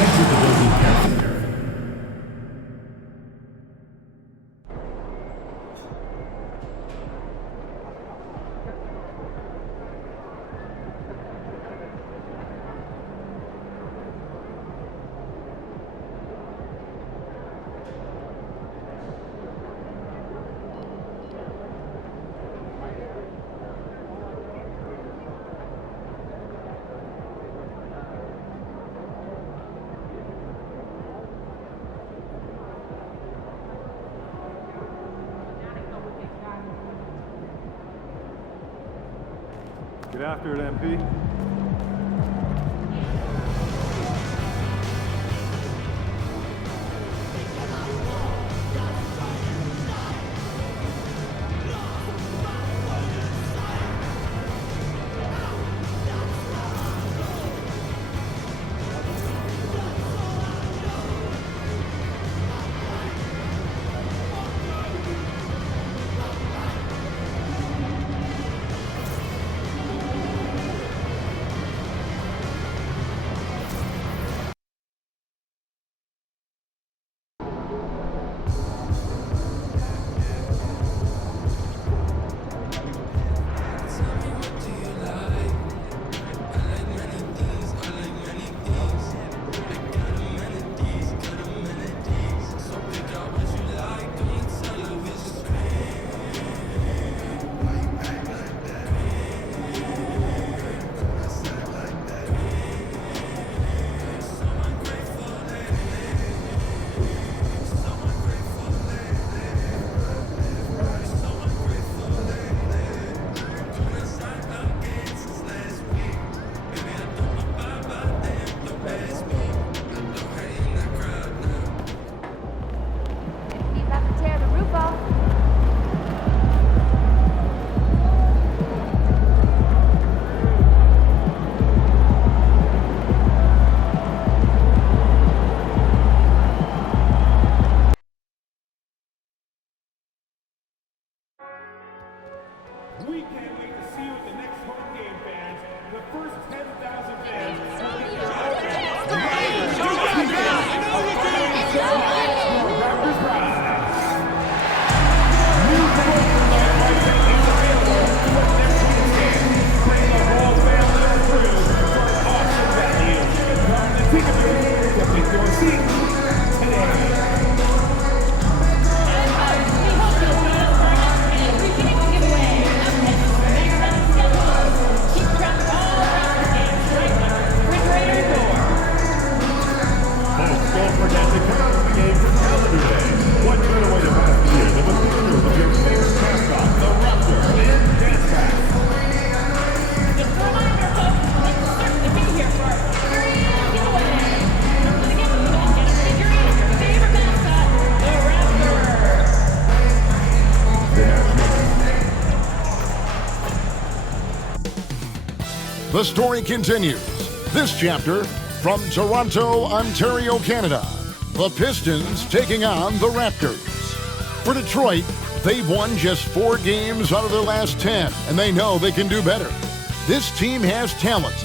Exit the building carefully. Get after it, MP. We can't wait to see you at the next home game, fans. The first 10,000 fans. The story continues. This chapter from Toronto, Ontario, Canada. The Pistons taking on the Raptors. For Detroit, they've won just 4 games out of their last 10, and they know they can do better. This team has talent,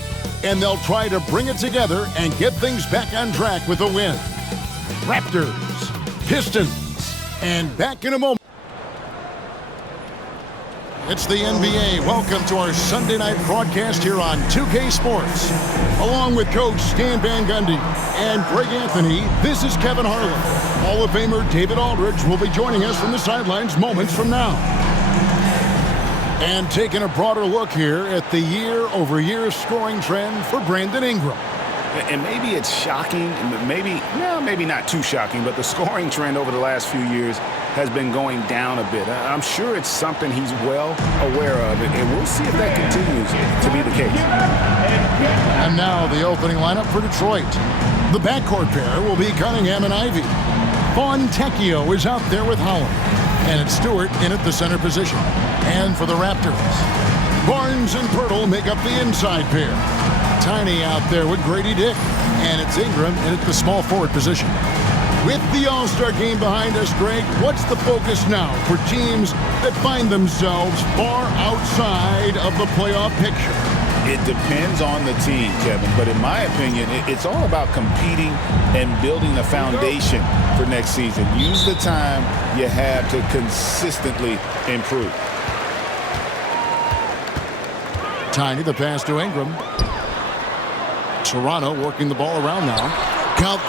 and they'll try to bring it together and get things back on track with a win. Raptors, Pistons, and back in a moment. It's the NBA. Welcome to our Sunday night broadcast here on 2K Sports. Along with Coach Stan Van Gundy and Greg Anthony, this is Kevin Harlan. Hall of Famer David Aldridge will be joining us from the sidelines moments from now. And taking a broader look here at the year-over-year scoring trend for Brandon Ingram. And maybe it's shocking, maybe not too shocking, but the scoring trend over the last few years has been going down a bit. I'm sure it's something he's well aware of, and we'll see if that continues to be the case. And now the opening lineup for Detroit. The backcourt pair will be Cunningham and Ivy. Fontecchio is out there with Howard, and it's Stewart in at the center position. And for the Raptors, Barnes and Pirtle make up the inside pair. Tiny out there with Grady Dick, and it's Ingram in at the small forward position. With the All-Star game behind us, Greg, what's the focus now for teams that find themselves far outside of the playoff picture? It depends on the team, Kevin, but in my opinion, it's all about competing and building a foundation for next season. Use the time you have to consistently improve. Tiny, the pass to Ingram. Toronto working the ball around now. Count.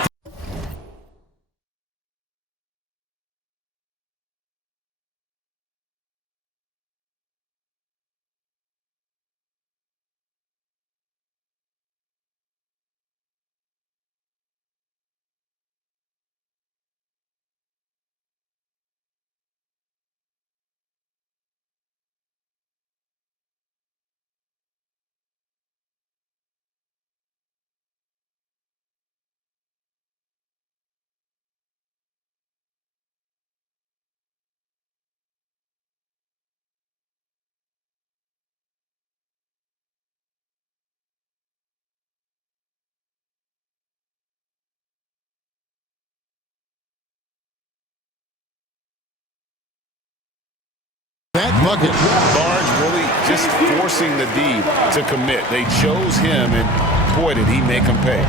That bucket. Barnes really just forcing the D to commit. They chose him, and boy, did he make them pay.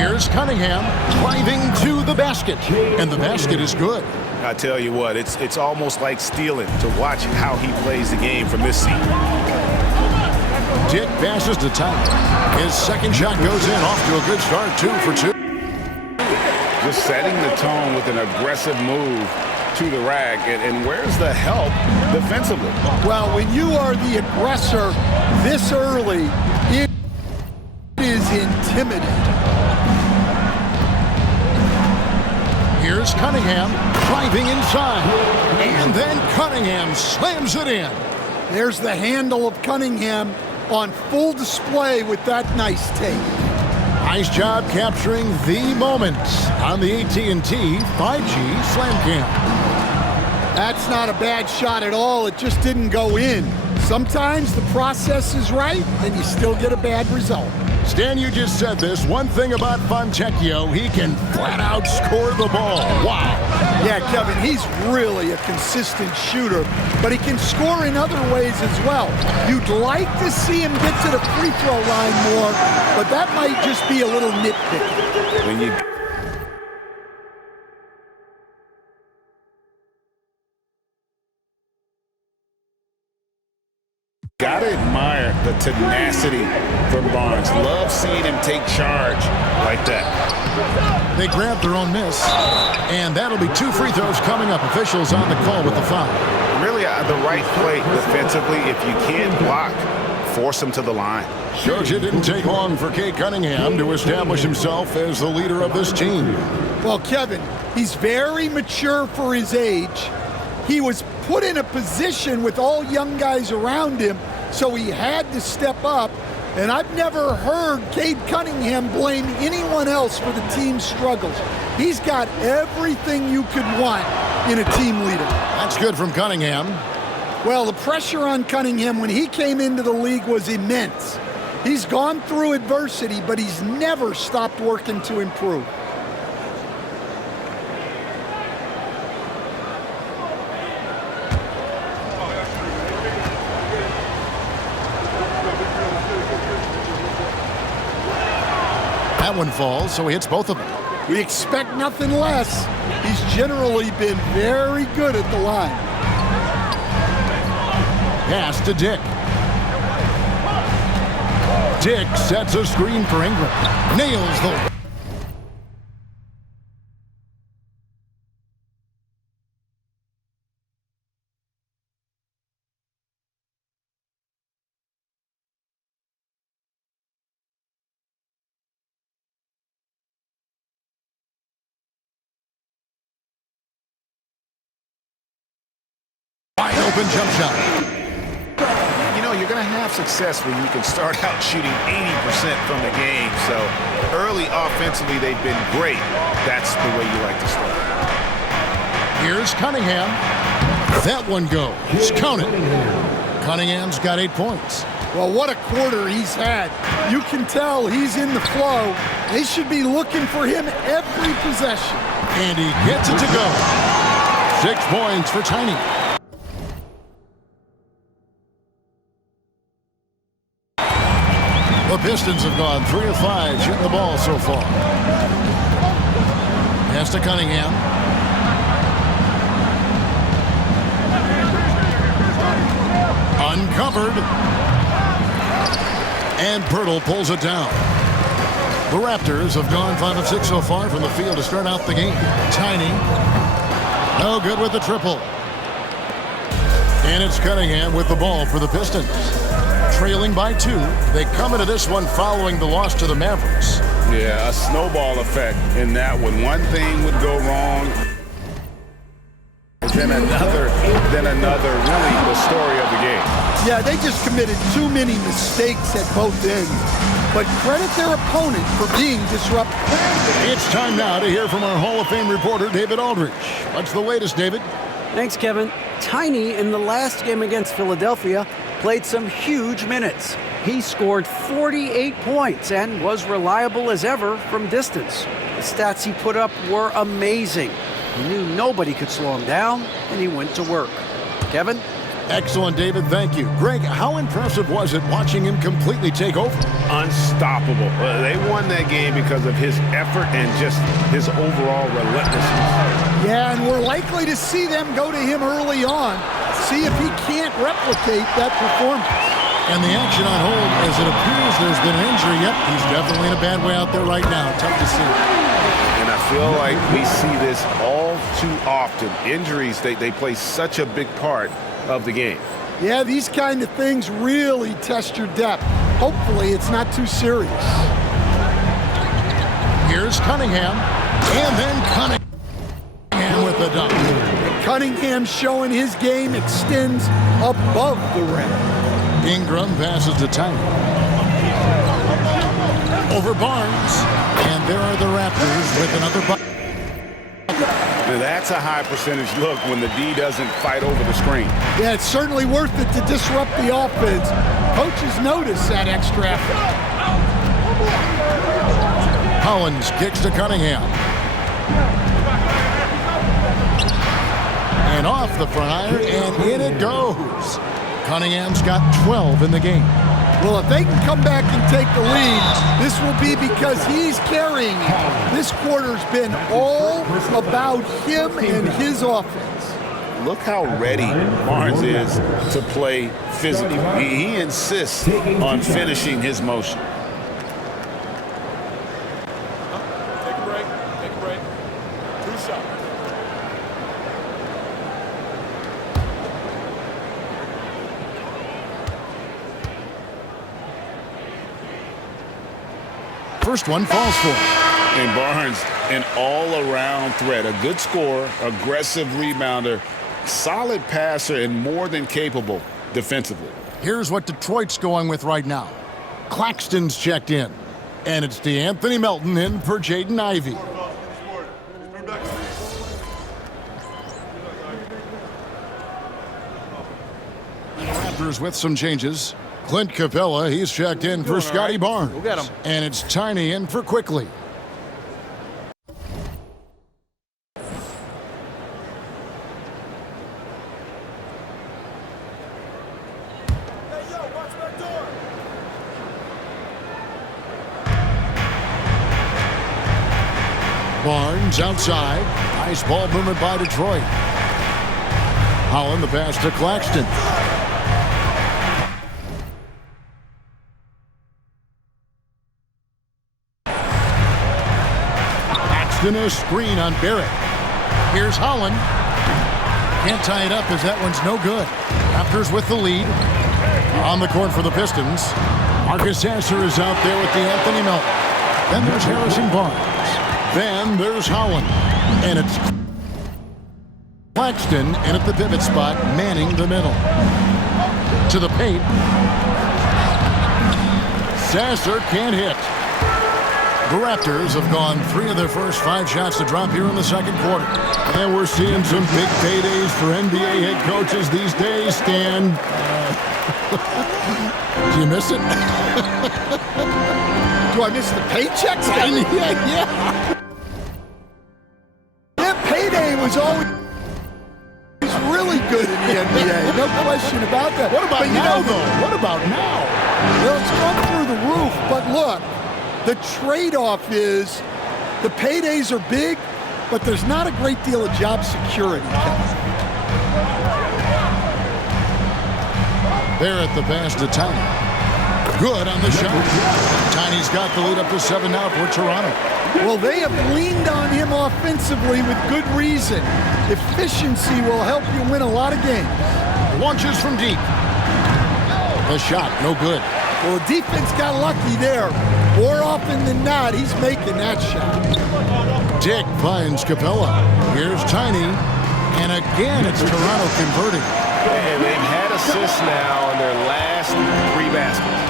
Here's Cunningham driving to the basket, and the basket is good. I tell you what, it's almost like stealing to watch how he plays the game from this seat. Dick passes to Tyler. His second shot goes in, off to a good start, 2 for 2. Just setting the tone with an aggressive move to the rack, and where's the help defensively? Well, when you are the aggressor this early, it is intimidating. Here's Cunningham driving inside, and then Cunningham slams it in. There's the handle of Cunningham on full display with that nice take. Nice job capturing the moment on the AT&T 5G Slam Cam. That's not a bad shot at all. It just didn't go in. Sometimes the process is right, and you still get a bad result. Stan, you just said this. One thing about Fontecchio, he can flat out score the ball. Wow. Yeah, Kevin, he's really a consistent shooter, but he can score in other ways as well. You'd like to see him get to the free throw line more, but that might just be a little nitpicky. When you gotta admire the tenacity from Barnes. Love seeing him take charge like that. They grabbed their own miss, and that'll be 2 free throws coming up. Officials on the call with the foul. Really the right play defensively. If you can't block, force him to the line. Shows it didn't take long for Cade Cunningham to establish himself as the leader of this team. Well, Kevin, he's very mature for his age. He was put in a position with all young guys around him, so he had to step up. And I've never heard Cade Cunningham blame anyone else for the team's struggles. He's got everything you could want in a team leader. That's good from Cunningham. Well, the pressure on Cunningham when he came into the league was immense. He's gone through adversity, but he's never stopped working to improve. That one falls, so he hits both of them. We expect nothing less. He's generally been very good at the line. Pass to Dick. Dick sets a screen for Ingram. Nails the... Wide open jump shot. You know, you're going to have success when you can start out shooting 80% from the game. So early offensively, they've been great. That's the way you like to start. Here's Cunningham. That one goes. Count it. Cunningham's got 8 points. Well, what a quarter he's had. You can tell he's in the flow. They should be looking for him every possession. And he gets it to go. 6 points for Tiny. The Pistons have gone 3 of 5 shooting the ball so far. Pass to Cunningham. Uncovered. And Pirtle pulls it down. The Raptors have gone 5 of 6 so far from the field to start out the game. Tiny. No good with the triple. And it's Cunningham with the ball for the Pistons. Trailing by 2. They come into this one following the loss to the Mavericks. Yeah, a snowball effect in that one. One thing would go wrong, then another, really the story of the game. Yeah, they just committed too many mistakes at both ends. But credit their opponent for being disruptive. It's time now to hear from our Hall of Fame reporter, David Aldridge. What's the latest, David? Thanks, Kevin. Tiny, in the last game against Philadelphia, played some huge minutes. He scored 48 points and was reliable as ever from distance. The stats he put up were amazing. He knew nobody could slow him down, and he went to work. Kevin? Excellent, David. Thank you. Greg, how impressive was it watching him completely take over? Unstoppable. They won that game because of his effort and just his overall relentlessness. Yeah, and we're likely to see them go to him early on, see if he can't replicate that performance. And the action on hold, as it appears there's been an injury. Yep, he's definitely in a bad way out there right now. Tough to see. And I feel like we see this all too often. Injuries, they play such a big part of the game. Yeah, these kind of things really test your depth. Hopefully it's not too serious. Here's Cunningham, and then Cunningham with the dunk. Cunningham showing his game extends above the rim. Ingram passes to Tiny. Over Barnes, and there are the Raptors with another bucket. Now that's a high percentage look when the D doesn't fight over the screen. Yeah, it's certainly worth it to disrupt the offense. Coaches notice that extra effort. Collins kicks to Cunningham. And off the front iron, and in it goes. Cunningham's got 12 in the game. Well, if they can come back and take the lead, this will be because he's carrying it. This quarter's been all about him and his offense. Look how ready Barnes is to play physically. He insists on finishing his motion. Take a break. Take a break. 2 shots. First one falls for him. And Barnes, an all-around threat. A good scorer, aggressive rebounder, solid passer, and more than capable defensively. Here's what Detroit's going with right now. Claxton's checked in. And it's DeAnthony Melton in for Jaden Ivey. Raptors with some changes. Clint Capella, he's checked in for Scotty Barnes. We'll get him. And it's Tiny in for Quickly. Barnes outside. Nice ball movement by Detroit. Holland the pass to Claxton. Claxton a screen on Barrett. Here's Holland. Can't tie it up as that one's no good. Raptors with the lead. On the court for the Pistons. Marcus Sasser is out there with DeAnthony Melton. Then there's Harrison Barnes. Then there's Holland. And it's Claxton in at the pivot spot, manning the middle. To the paint. Sasser can't hit. The Raptors have gone 3 of their first 5 shots to drop here in the second quarter. And we're seeing some big paydays for NBA head coaches these days, Stan. Do you miss it? Do I miss the paychecks? Yeah. Yeah, payday was always really good in the NBA. No question about that. What about But now, though? What about now? Well, it's gone through the roof, but look, the trade-off is the paydays are big, but there's not a great deal of job security. Barrett the pass to Tiny. Good on the shot. Tiny's got the lead up to 7 now for Toronto. Well, they have leaned on him offensively with good reason. Efficiency will help you win a lot of games. Launches from deep. The shot, no good. Well, the defense got lucky there. More often than not, he's making that shot. Dick finds Capella. Here's Tiny. And again, it's Toronto converting. And they've had assists now in their last 3 baskets.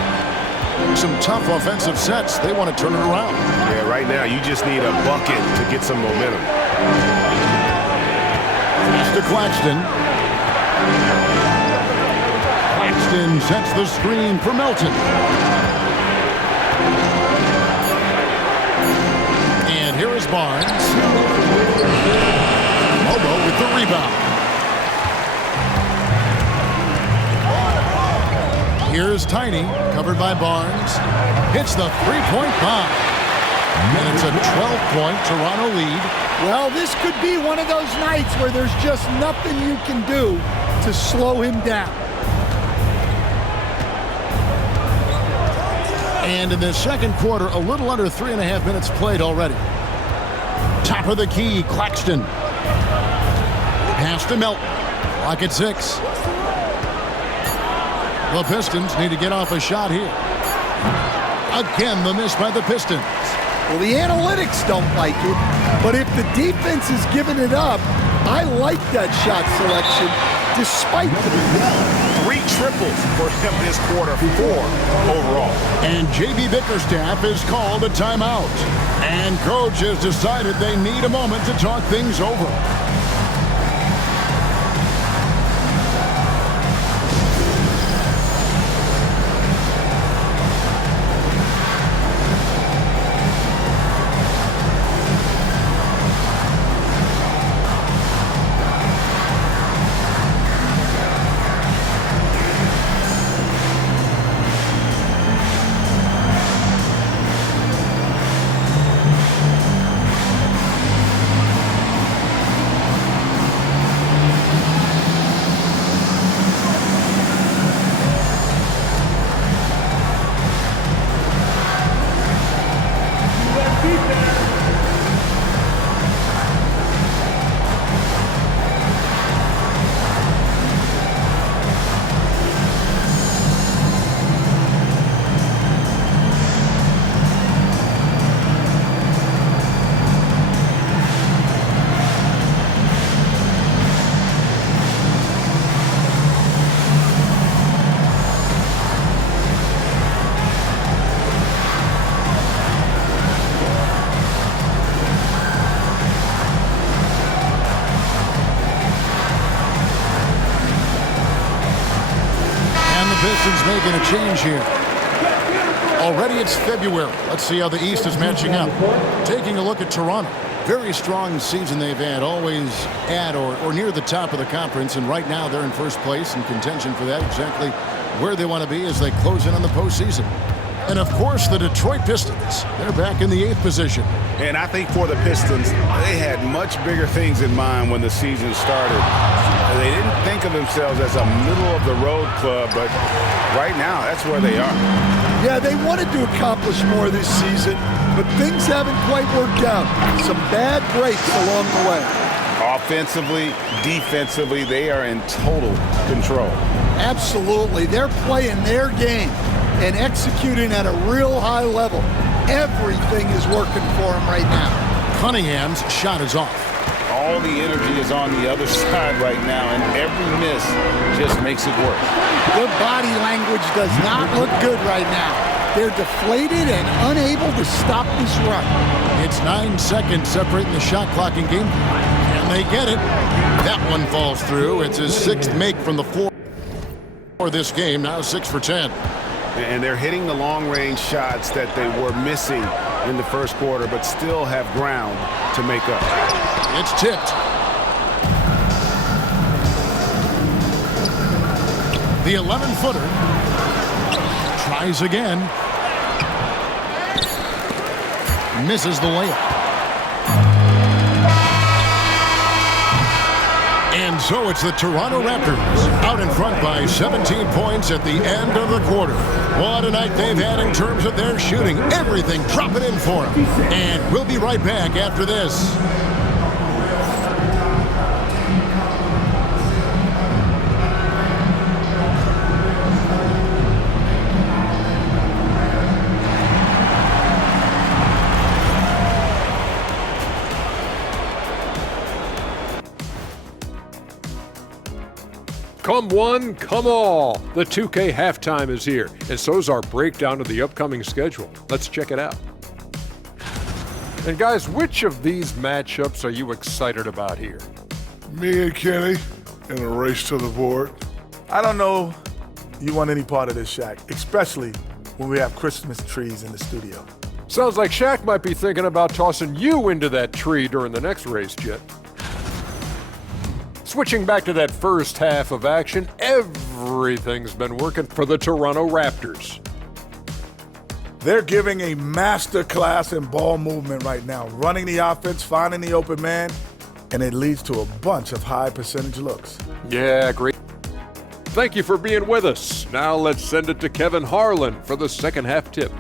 Some tough offensive sets. They want to turn it around. Yeah, right now you just need a bucket to get some momentum. Pass to Claxton. Claxton sets the screen for Melton. And here is Barnes. Lobo with the rebound. Here's Tiny, covered by Barnes. Hits the three-point bomb. And it's a 12-point Toronto lead. Well, this could be one of those nights where there's just nothing you can do to slow him down. And in the second quarter, a little under 3.5 minutes played already. Top of the key, Claxton. Pass to Melton. Clock at 6. The Pistons need to get off a shot here. Again, the miss by the Pistons. Well, the analytics don't like it, but if the defense is giving it up, I like that shot selection, despite the 3 triples for him this quarter, 4 overall. And J.B. Bickerstaff has called a timeout. And coach has decided they need a moment to talk things over. Pistons making a change here. Already it's February. Let's see how the East is matching up. Taking a look at Toronto. Very strong season they've had, always at or near the top of the conference, and right now they're in first place in contention for that, exactly where they want to be as they close in on the postseason. And of course, the Detroit Pistons. They're back in the 8th position. And I think for the Pistons, they had much bigger things in mind when the season started. They didn't think of themselves as a middle-of-the-road club, but right now, that's where they are. Yeah, they wanted to accomplish more this season, but things haven't quite worked out. Some bad breaks along the way. Offensively, defensively, they are in total control. Absolutely. They're playing their game and executing at a real high level. Everything is working for them right now. Cunningham's shot is off. All the energy is on the other side right now, and every miss just makes it worse. Their body language does not look good right now. They're deflated and unable to stop this run. It's 9 seconds separating the shot clock and game clock. And they get it. That one falls through. It's his 6th make from the floor for this game. Now 6 for 10. And they're hitting the long-range shots that they were missing in the first quarter, but still have ground to make up. It's tipped. The 11-footer Tries again. Misses the layup. And so it's the Toronto Raptors out in front by 17 points at the end of the quarter. What a night they've had in terms of their shooting. Everything dropping in for them. And we'll be right back after this. Come one, come all. The 2K halftime is here, and so's our breakdown of the upcoming schedule. Let's check it out. And guys, which of these matchups are you excited about here? Me and Kenny in a race to the board. I don't know you want any part of this, Shaq, especially when we have Christmas trees in the studio. Sounds like Shaq might be thinking about tossing you into that tree during the next race, Jet. Switching back to that first half of action, everything's been working for the Toronto Raptors. They're giving a master class in ball movement right now, running the offense, finding the open man, and it leads to a bunch of high percentage looks. Yeah, great. Thank you for being with us. Now let's send it to Kevin Harlan for the second half tip.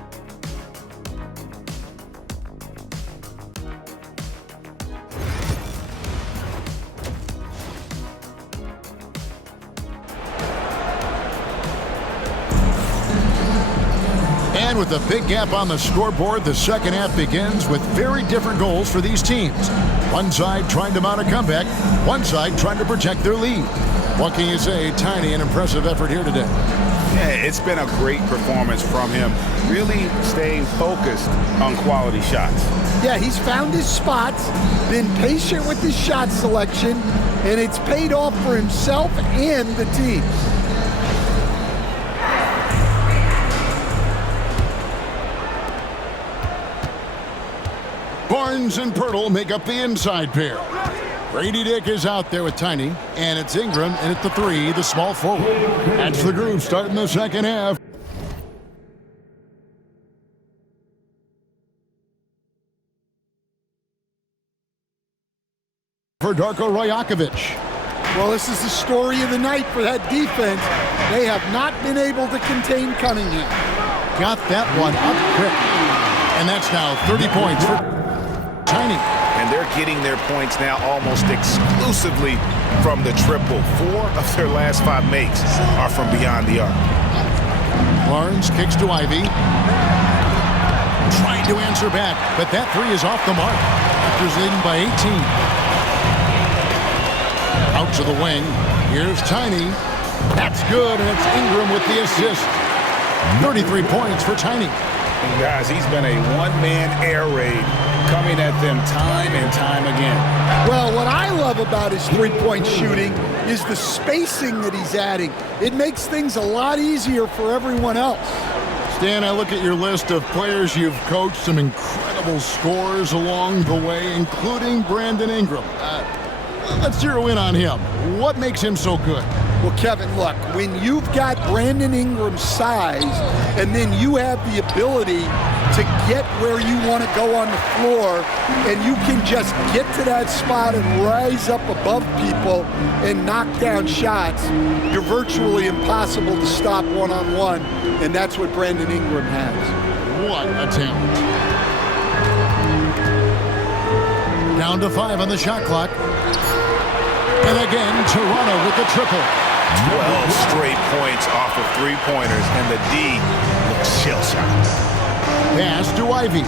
And with a big gap on the scoreboard, the second half begins with very different goals for these teams. One side trying to mount a comeback, one side trying to protect their lead. What can you say? Tiny and impressive effort here today. Yeah, it's been a great performance from him, really staying focused on quality shots. Yeah, he's found his spots, been patient with his shot selection, and it's paid off for himself and the team. Barnes and Pirtle make up the inside pair. Grady Dick is out there with Tiny, and it's Ingram, and at the three, the small forward. That's the group starting the second half. For Darko Rajakovic. Well, this is the story of the night for that defense. They have not been able to contain Cunningham. Got that one up quick. And that's now 30 points for Tiny. And they're getting their points now almost exclusively from the triple. 4 of their last 5 makes are from beyond the arc. Barnes kicks to Ivy. Trying to answer back, but that three is off the mark. Raptors leading by 18. Out to the wing. Here's Tiny. That's good, and it's Ingram with the assist. 33 points for Tiny. And guys, he's been a one-man air raid coming at them time and time again. Well, what I love about his three-point shooting is the spacing that he's adding. It makes things a lot easier for everyone else. Stan, I look at your list of players you've coached, some incredible scores along the way, including Brandon Ingram. Let's zero in on him. What makes him so good? Well, Kevin, look, when you've got Brandon Ingram's size and then you have the ability to get where you want to go on the floor and you can just get to that spot and rise up above people and knock down shots, you're virtually impossible to stop one-on-one, and that's what Brandon Ingram has. What a talent. Down to 5 on the shot clock. And again, Toronto with the triple. 12 straight points off of three-pointers, and the D looks shell-shocked. Pass to Ivy.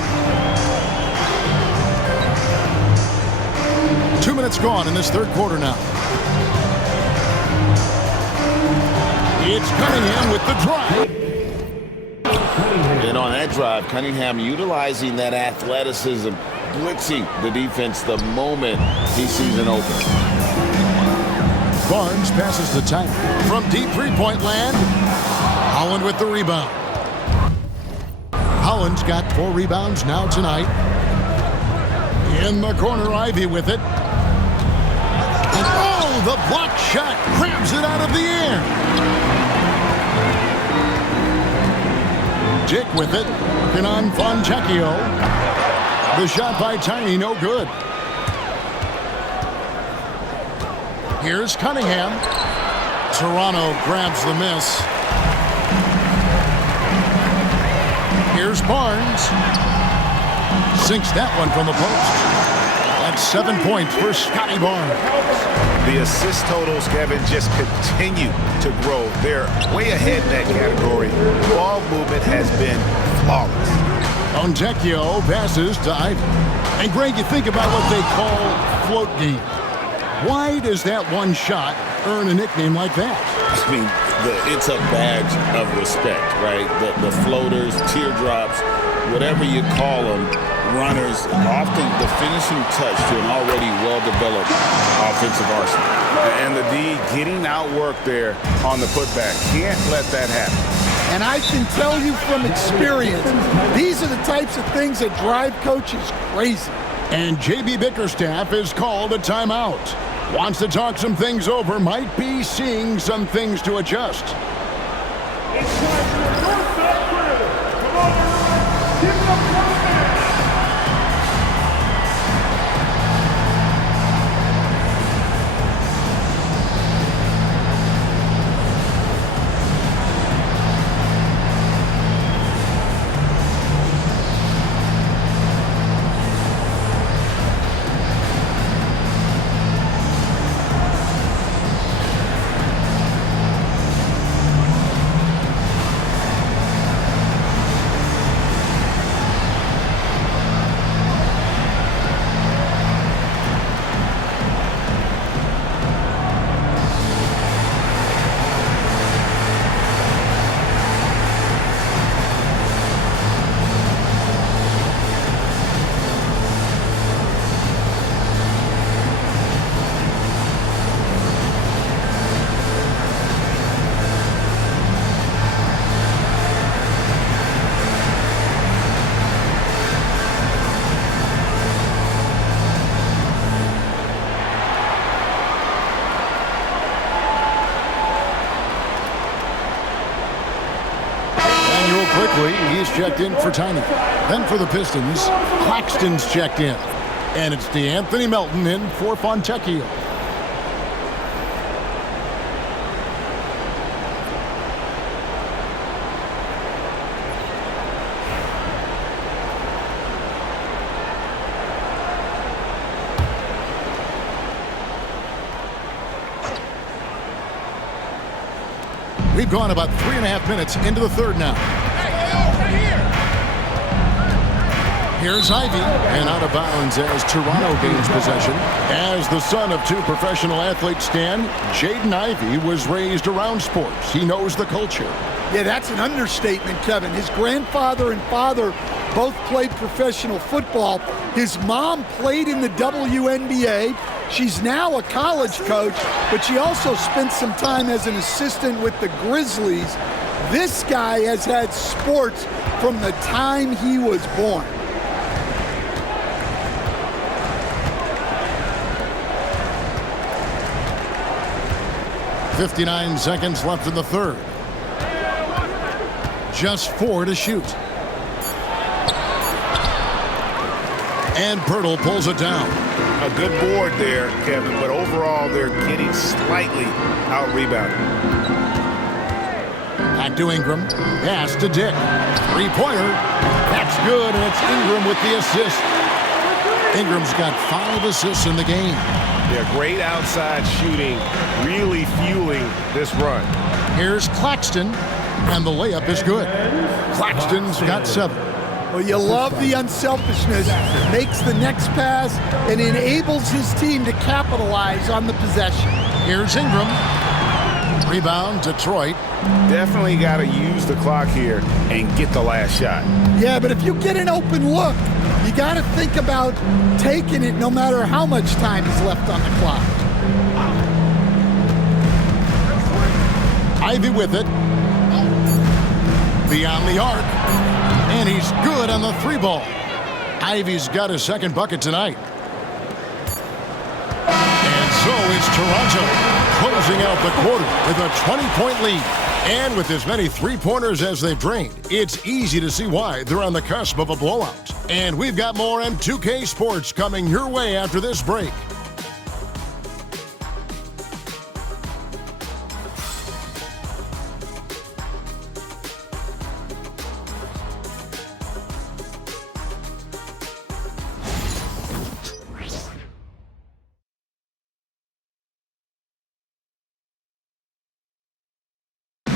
2 minutes gone in this third quarter now. It's Cunningham with the drive. And on that drive, Cunningham utilizing that athleticism, blitzing the defense the moment he sees an opening. Barnes passes the time from deep three-point land. Holland with the rebound. Holland's got 4 rebounds now tonight. In the corner, Ivy with it. And oh, the block shot grabs it out of the air. Dick with it, working on Fontecchio. The shot by Tiny, no good. Here's Cunningham. Toronto grabs the miss. Here's Barnes. Sinks that one from the post. That's 7 points for Scotty Barnes. The assist totals, Kevin, just continue to grow. They're way ahead in that category. Ball movement has been flawless. Fontecchio passes to Ivy. And Greg, you think about what they call float game. Why does that one shot earn a nickname like that? I mean, it's a badge of respect, right? The floaters, teardrops, whatever you call them, runners, often the finishing touch to an already well-developed offensive arsenal. And the D getting outworked there on the putback. Can't let that happen. And I can tell you from experience, these are the types of things that drive coaches crazy. And J.B. Bickerstaff is called a timeout. Wants to talk some things over, might be seeing some things to adjust. It's time for your Northside Crew. Come on, everyone. Give it up for the man. Quickly, he's checked in for Tiny. Then for the Pistons, Claxton's checked in. And it's DeAnthony Melton in for Fontecchio. We've gone about 3.5 minutes into the third now. Here's Ivy, and out of bounds as Toronto gains possession. As the son of two professional athletes, Stan, Jaden Ivey was raised around sports. He knows the culture. Yeah, that's an understatement, Kevin. His grandfather and father both played professional football. His mom played in the WNBA. She's now a college coach, but she also spent some time as an assistant with the Grizzlies. This guy has had sports from the time he was born. .59 seconds left in the third. Just 4 to shoot. And Pirtle pulls it down. A good board there, Kevin, but overall they're getting slightly out-rebounded. Back to Ingram. Pass to Dick. Three-pointer. That's good, and it's Ingram with the assist. Ingram's got 5 assists in the game. Yeah, great outside shooting, really fueling this run. Here's Claxton, and the layup is good. Claxton's got 7. Well, you love the unselfishness. Makes the next pass and enables his team to capitalize on the possession. Here's Ingram. Rebound, Detroit. Definitely got to use the clock here and get the last shot. Yeah, but if you get an open look, you got to think about taking it no matter how much time is left on the clock. Ivy with it. Beyond the arc. And he's good on the 3-ball. Ivy's got his second bucket tonight. And so it's Toronto closing out the quarter with a 20-point lead. And with as many three-pointers as they've drained, it's easy to see why they're on the cusp of a blowout. And we've got more M2K Sports coming your way after this break.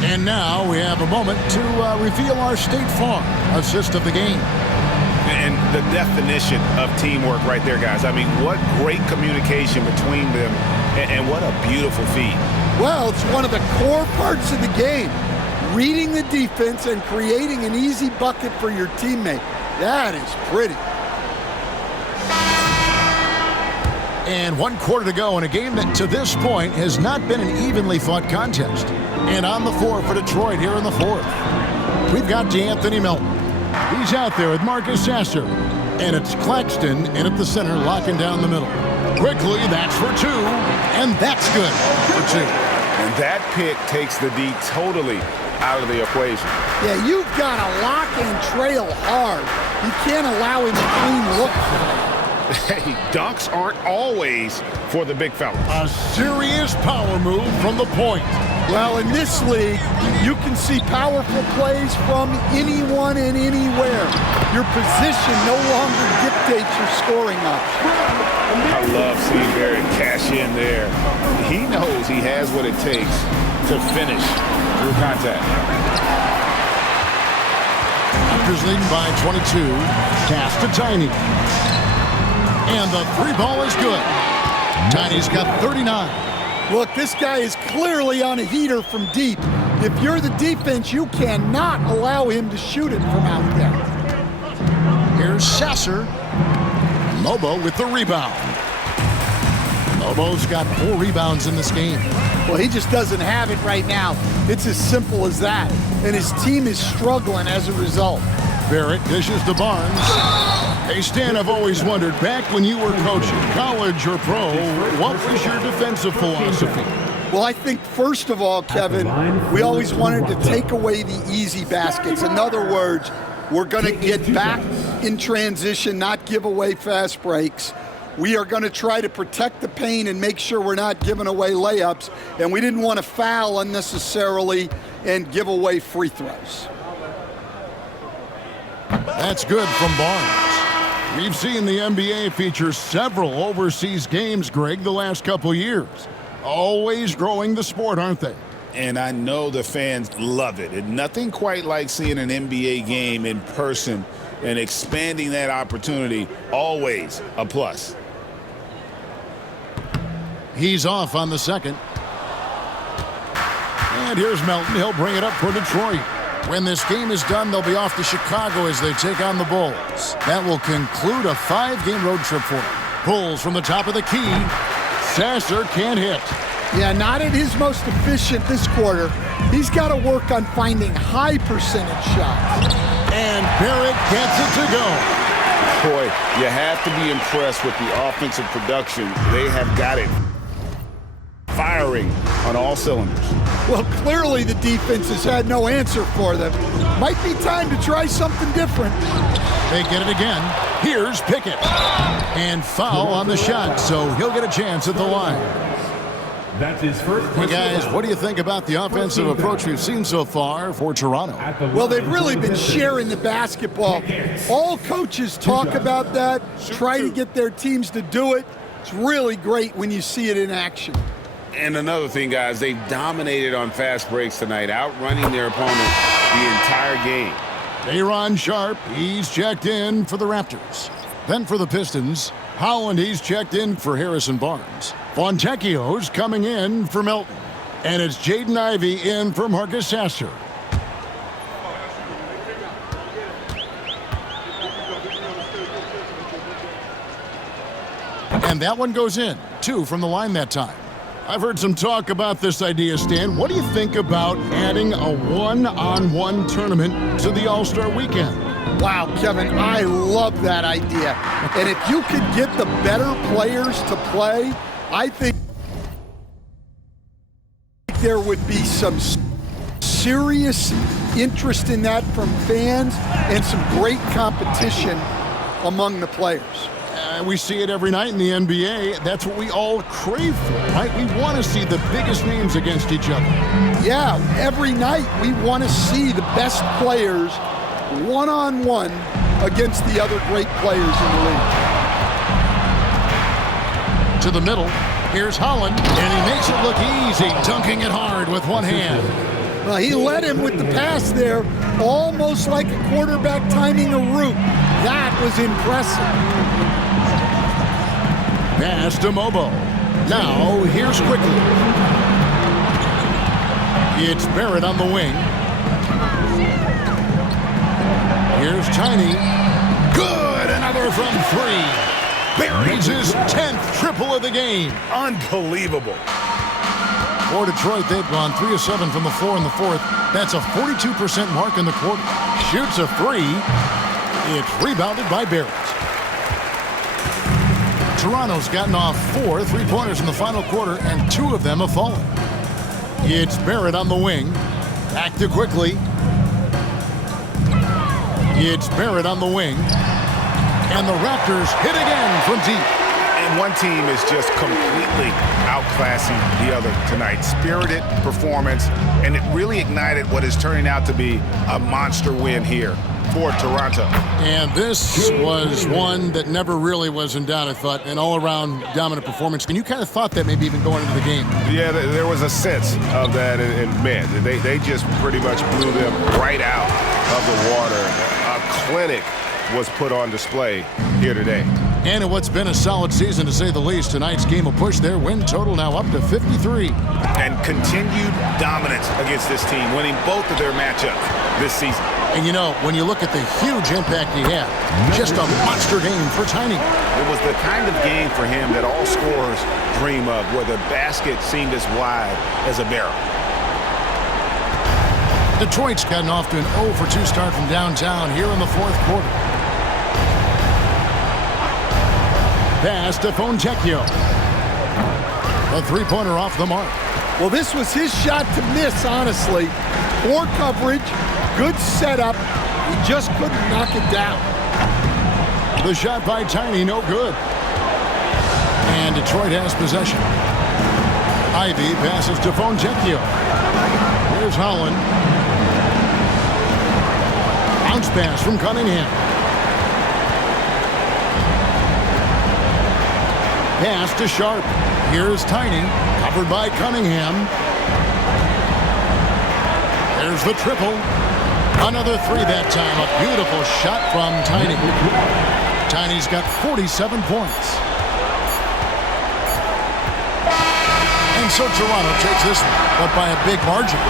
And now we have a moment to reveal our State Farm assist of the game. And the definition of teamwork right there, guys. I mean, what great communication between them, and what a beautiful feed. Well, it's one of the core parts of the game. Reading the defense and creating an easy bucket for your teammate. That is pretty. And 1 quarter to go in a game that to this point has not been an evenly fought contest. And on the floor for Detroit here in the fourth, we've got DeAnthony Melton. He's out there with Marcus Sasser. And it's Claxton in at the center, locking down the middle. Quickly, that's for two. And that's good for two. And that pick takes the D totally out of the equation. Yeah, you've got to lock and trail hard. You can't allow him a clean look. Hey, dunks aren't always for the big fella. A serious power move from the point. Well, in this league, you can see powerful plays from anyone and anywhere. Your position no longer dictates your scoring option. I love seeing Barrett cash in there. He knows he has what it takes to finish through contact. Raptors leading by 22. Pass to Tiny. And the three ball is good. Tiny's got 39. Look, this guy is clearly on a heater from deep. If you're the defense, you cannot allow him to shoot it from out there. Here's Sasser. Lobo with the rebound. Lobo's got 4 rebounds in this game. Well, he just doesn't have it right now. It's as simple as that. And his team is struggling as a result. Barrett dishes to Barnes. Hey, Stan, I've always wondered, back when you were coaching, college or pro, what was your defensive philosophy? Well, I think, first of all, Kevin, we always wanted to take away the easy baskets. In other words, we're going to get back in transition, not give away fast breaks. We are going to try to protect the paint and make sure we're not giving away layups. And we didn't want to foul unnecessarily and give away free throws. That's good from Barnes. We've seen the NBA feature several overseas games, Greg, the last couple years. Always growing the sport, aren't they? And I know the fans love it. And nothing quite like seeing an NBA game in person and expanding that opportunity, always a plus. He's off on the second. And here's Melton. He'll bring it up for Detroit. When this game is done, they'll be off to Chicago as they take on the Bulls. That will conclude a 5-game road trip for them. Bulls from the top of the key. Sasser can't hit. Yeah, not at his most efficient this quarter. He's got to work on finding high percentage shots. And Barrett gets it to go. Boy, you have to be impressed with the offensive production. They have got it firing on all cylinders. Well, clearly the defense has had no answer for them. Might be time to try something different. They get it again. Here's Pickett. And foul on the shot, so he'll get a chance at the line. That's his first. Hey guys, what do you think about the offensive approach we've seen so far for Toronto? Well, they've really been sharing the basketball. All coaches talk about that, try to get their teams to do it. It's really great when you see it in action. And another thing, guys, they've dominated on fast breaks tonight, outrunning their opponent the entire game. Aaron Sharp, he's checked in for the Raptors. Then for the Pistons, Howland, he's checked in for Harrison Barnes. Fontecchio's coming in for Melton. And it's Jaden Ivey in for Marcus Sasser. And that one goes in. 2 from the line that time. I've heard some talk about this idea, Stan. What do you think about adding a one-on-one tournament to the All-Star Weekend? Wow, Kevin, I love that idea. And if you could get the better players to play, I think there would be some serious interest in that from fans and some great competition among the players. We see it every night in the NBA. That's what we all crave for, right? We want to see the biggest names against each other. Yeah, every night we want to see the best players one-on-one against the other great players in the league. To the middle, here's Holland, and he makes it look easy, dunking it hard with one hand. Well, he led him with the pass there, almost like a quarterback timing a route. That was impressive. Pass to Mobo. Now, here's Quickly. It's Barrett on the wing. Here's Tiny. Good! Another from three. Buries his 10th triple of the game. Unbelievable. For Detroit, they've gone 3 of 7 from the floor in the fourth. That's a 42% mark in the quarter. Shoots a three. It's rebounded by Barrett. Toronto's gotten off 4 3-pointers in the final quarter, and 2 of them have fallen. It's Barrett on the wing. Back to Quickly. It's Barrett on the wing. And the Raptors hit again from deep. And one team is just completely outclassing the other tonight. Spirited performance, and it really ignited what is turning out to be a monster win here for Toronto. And this was one that never really was in doubt, I thought, an all-around dominant performance. And you kind of thought that maybe even going into the game. Yeah, there was a sense of that, and man, they just pretty much blew them right out of the water. A clinic was put on display here today. And in what's been a solid season, to say the least, tonight's game will push their win total now up to 53. And continued dominance against this team, winning both of their matchups this season. And you know, when you look at the huge impact he had, just a monster game for Tiny. It was the kind of game for him that all scorers dream of, where the basket seemed as wide as a barrel. Detroit's gotten off to an 0-for-2 start from downtown here in the fourth quarter. Pass to Fontecchio. A three-pointer off the mark. Well, this was his shot to miss, honestly. Poor coverage, good setup. He just couldn't knock it down. The shot by Tiny, no good. And Detroit has possession. Ivy passes to Fontecchio. Here's Holland. Bounce pass from Cunningham. Pass to Sharp. Here's Tiny, covered by Cunningham. There's the triple. Another three that time. A beautiful shot from Tiny. Tiny's got 47 points. And so Toronto takes this one, but by a big margin.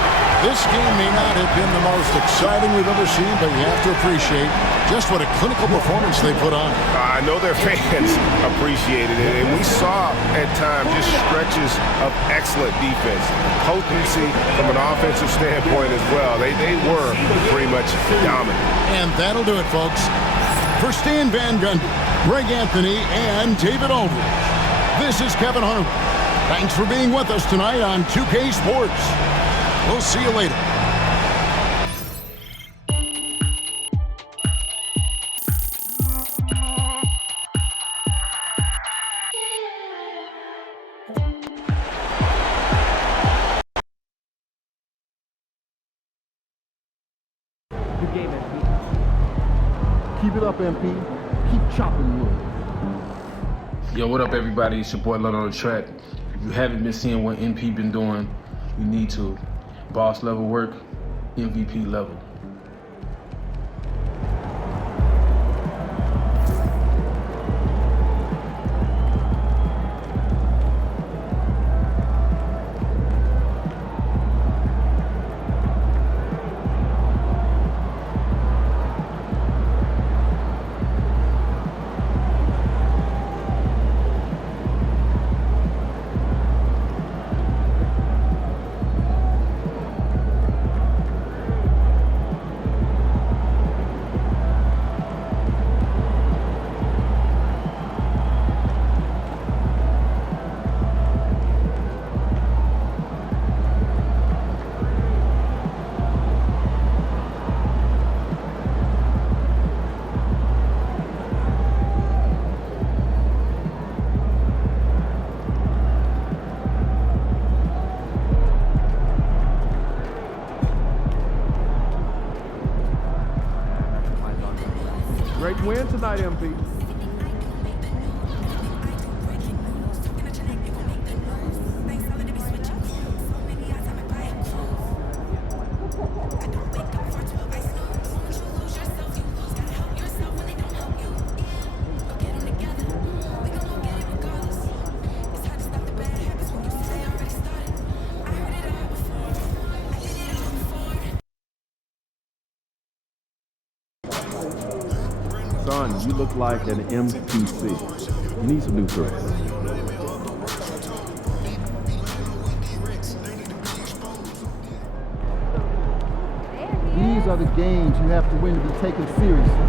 This game may not have been the most exciting we've ever seen, but you have to appreciate just what a clinical performance they put on. I know their fans appreciated it, and we saw at times just stretches of excellent defense, potency from an offensive standpoint as well. They were pretty much dominant. And that'll do it, folks. For Stan Van Gundy, Greg Anthony, and David Aldridge, this is Kevin Hunter. Thanks for being with us tonight on 2K Sports. We'll see you later. Good game, MP. Keep it up, MP. Keep chopping wood. Yo, what up, everybody? It's your boy, Lud on the Track. If you haven't been seeing what MP been doing, you need to. Boss level work, MVP level. Great win tonight, MP. Son, you look like an MPC. You need some new threats. These are the games you have to win to be taken seriously.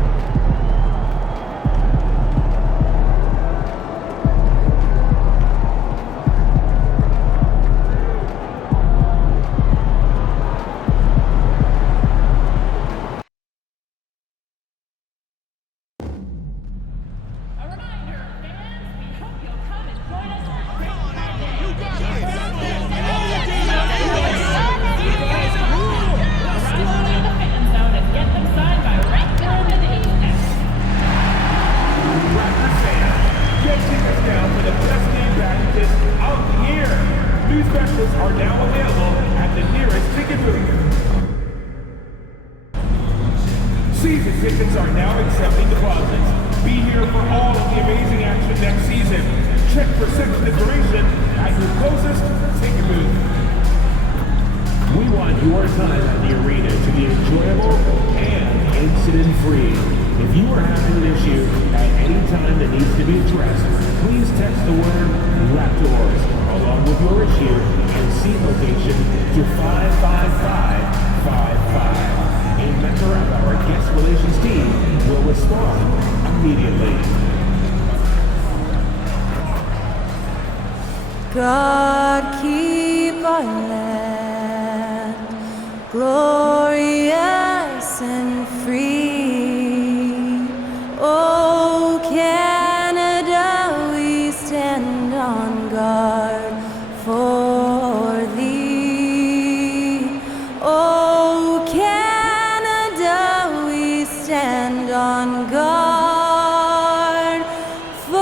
Specials are now available at the nearest ticket booth. Season tickets are now accepting deposits. Be here for all of the amazing action next season. Check for section information at your closest ticket booth. We want your time at the arena to be enjoyable and incident-free. If you are having an issue at any time that needs to be addressed, please text the word Raptors along with your issue and seat location to 55555. A member of our guest relations team will respond immediately. God keep our land glorious and free. Oh, Canada, we stand on guard for thee. Oh, Canada, we stand on guard for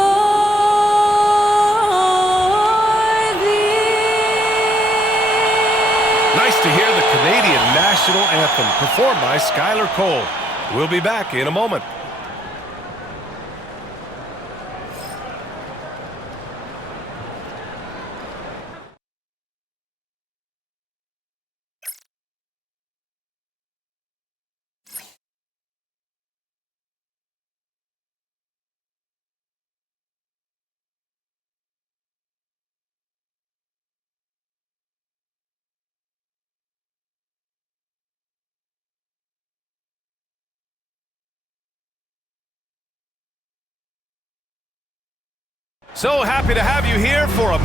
thee. Nice to hear the Canadian national anthem performed by Skylar Cole. We'll be back in a moment. So happy to have you here for a